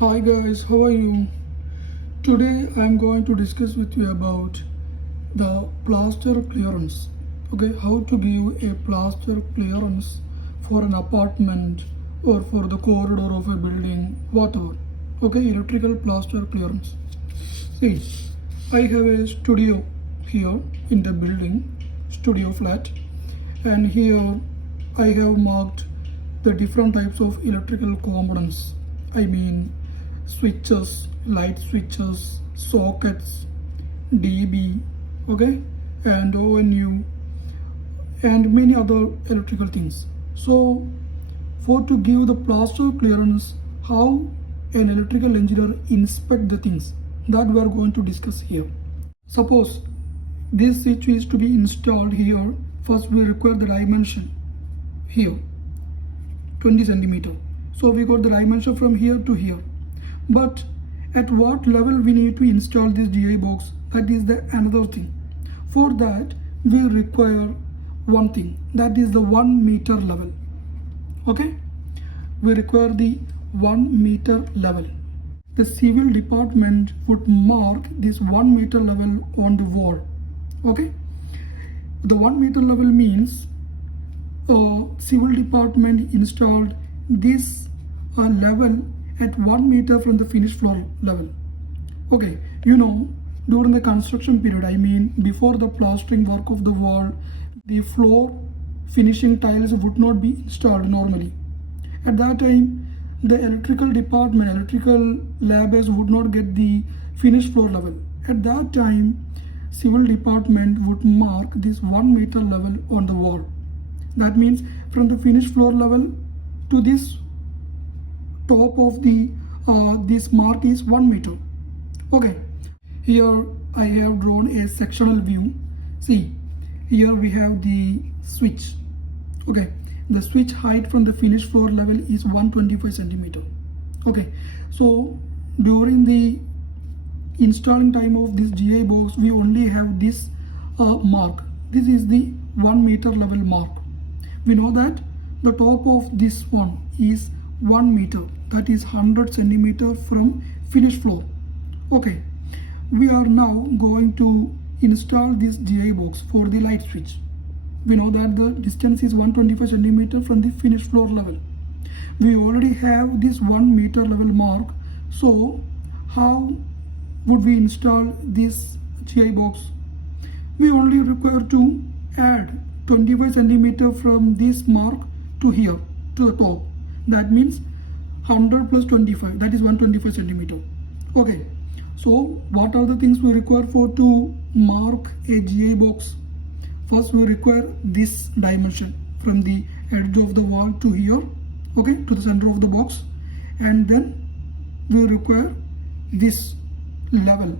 Hi guys, how are you? Today I am going to discuss with you about the plaster clearance. Okay, how to give a plaster clearance for an apartment or for the corridor of a building, whatever. Okay, electrical plaster clearance. See, I have a studio here in the building, studio flat, and here I have marked the different types of electrical components. I mean switches, light switches, sockets, DB, okay, and ONU, and many other electrical things. So, for to give the plaster clearance, how an electrical engineer inspect the things, that we are going to discuss here. Suppose this switch is to be installed here. First, we require the dimension here, 20 centimeter. So we got the dimension from here to here. But at what level we need to install this GI box, that is the another thing. For that we require one thing, that is the 1 meter level. Okay, we require the 1 meter level. The civil department would mark this 1 meter level on the wall. Okay, the 1 meter level means civil department installed this level at 1 meter from the finished floor level. Okay, during the construction period, I mean before the plastering work of the wall, the floor finishing tiles would not be installed normally. At that time, the electrical department, electrical labs would not get the finished floor level. At that time, civil department would mark this 1 meter level on the wall. That means from the finished floor level to this top of the this mark is 1 meter. Okay, here I have drawn a sectional view. See, here we have the switch. Okay, the switch height from the finished floor level is 125 centimeter. Okay, so during the installing time of this GI box, we only have this mark. This is the 1 meter level mark. We know that the top of this one is 1 meter, that is 100 centimeter from finished floor. Okay, we are now going to install this GI box for the light switch. We know that the distance is 125 centimeter from the finished floor level. We already have this 1 meter level mark. So how would we install this GI box? We only require to add 25 centimeter from this mark to here, to the top. That means 100 plus 25, that is 125 centimeter. Okay, so what are the things we require for to mark a GI box? First, we require this dimension from the edge of the wall to here, okay, to the center of the box, and then we require this level.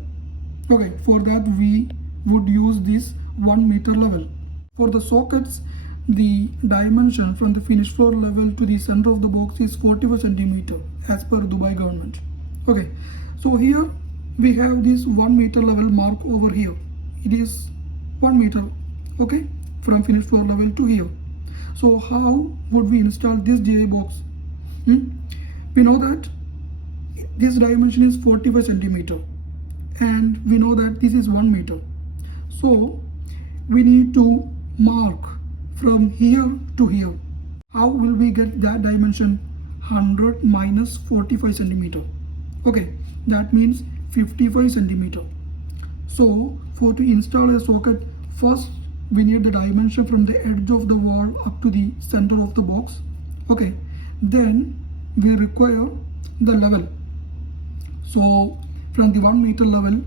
Okay, for that we would use this 1 meter level. For the sockets, the dimension from the finished floor level to the center of the box is 45 centimeter as per Dubai government. Okay, so here we have this 1 meter level mark over here. It is 1 meter, okay, from finished floor level to here. So how would we install this GI box? We know that this dimension is 45 centimeter and we know that this is 1 meter. So we need to mark from here to here. How will we get that dimension? 100 minus 45 centimeter. Okay, that means 55 centimeter. So for to install a socket, first we need the dimension from the edge of the wall up to the center of the box. Okay, then we require the level. So from the 1 meter level,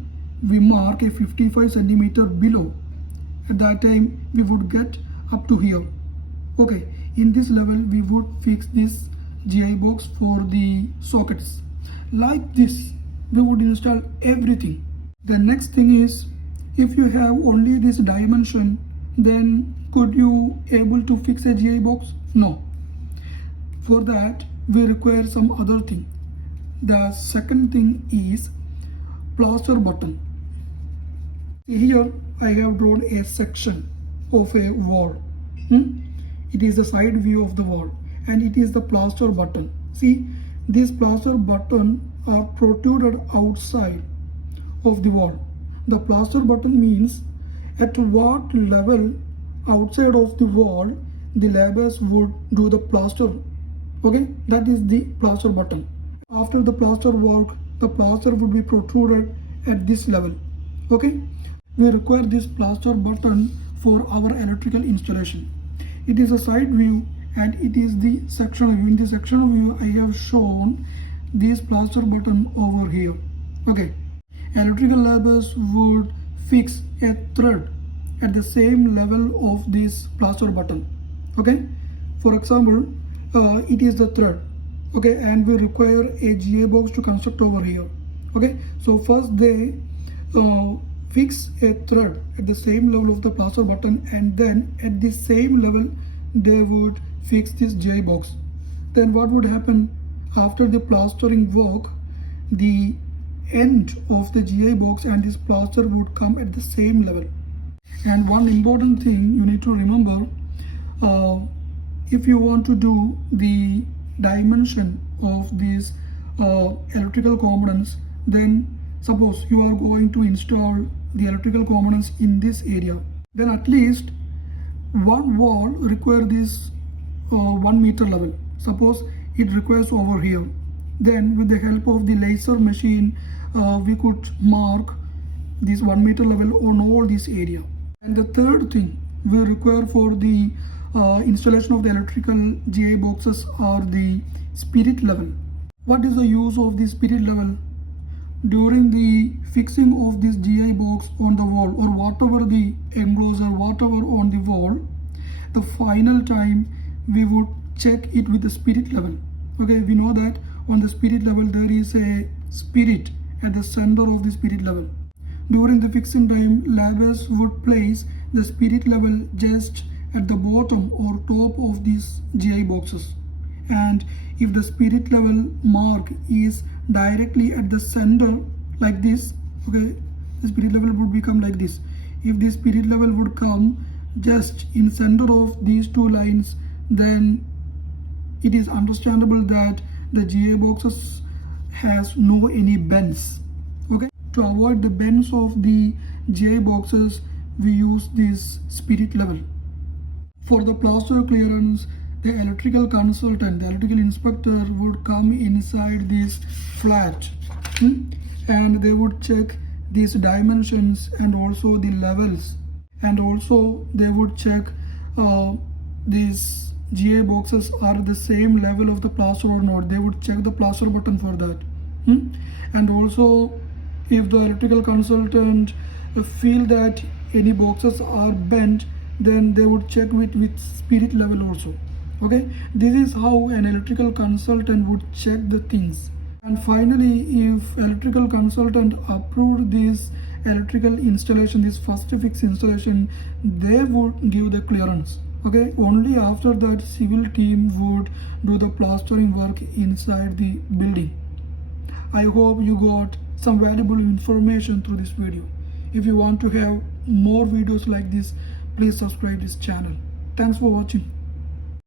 we mark a 55 centimeter below. At that time, we would get up to here. Okay, in this level, we would fix this GI box for the sockets. Like this, we would install everything. The next thing is, if you have only this dimension, then could you able to fix a GI box? No. For that, we require some other thing. The second thing is plaster button. Here I have drawn a section of a wall. It is the side view of the wall and it is the plaster button. See, these plaster button are protruded outside of the wall. The plaster button means at what level outside of the wall the labourers would do the plaster. Okay, that is the plaster button. After the plaster work, the plaster would be protruded at this level. Okay, we require this plaster button for our electrical installation. It is a side view and it is the sectional view. In the sectional view, I have shown this plaster button over here. Okay, electrical labourers would fix a thread at the same level of this plaster button. Okay, for example, it is the thread. Okay, and we require a GA box to construct over here. Okay, so first they fix a thread at the same level of the plaster button, and then at the same level they would fix this GA box. Then what would happen after the plastering work? The end of the GA box and this plaster would come at the same level. And one important thing you need to remember, if you want to do the dimension of these electrical components, then suppose you are going to install the electrical components in this area, then at least one wall require this 1 meter level. Suppose it requires over here, then with the help of the laser machine we could mark this 1 meter level on all this area. And the third thing we require for the installation of the electrical GA boxes are the spirit level. What is the use of the spirit level? During the fixing of this GA box on the wall, or whatever the enclosure, whatever on the wall, the final time we would check it with the spirit level. Okay, we know that on the spirit level there is a spirit at the center of the spirit level. During the fixing time, labourers would place the spirit level just at the bottom or top of these GI boxes. And if the spirit level mark is directly at the center like this, okay, the spirit level would become like this. If the spirit level would come just in center of these two lines, then it is understandable that the GA boxes has no any bends. Okay, to avoid the bends of the GA boxes, we use this spirit level. For the plaster clearance, the electrical consultant, the electrical inspector would come inside this flat and they would check these dimensions and also the levels, and also they would check these GA boxes are the same level of the plaster or not. They would check the plaster button for that. And also if the electrical consultant feel that any boxes are bent, then they would check with spirit level also. Okay, this is how an electrical consultant would check the things. And finally, if electrical consultant approved this electrical installation, this first fix installation, they would give the clearance. Okay, only after that civil team would do the plastering work inside the building. I hope you got some valuable information through this video. If you want to have more videos like this, please subscribe this channel. Thanks for watching.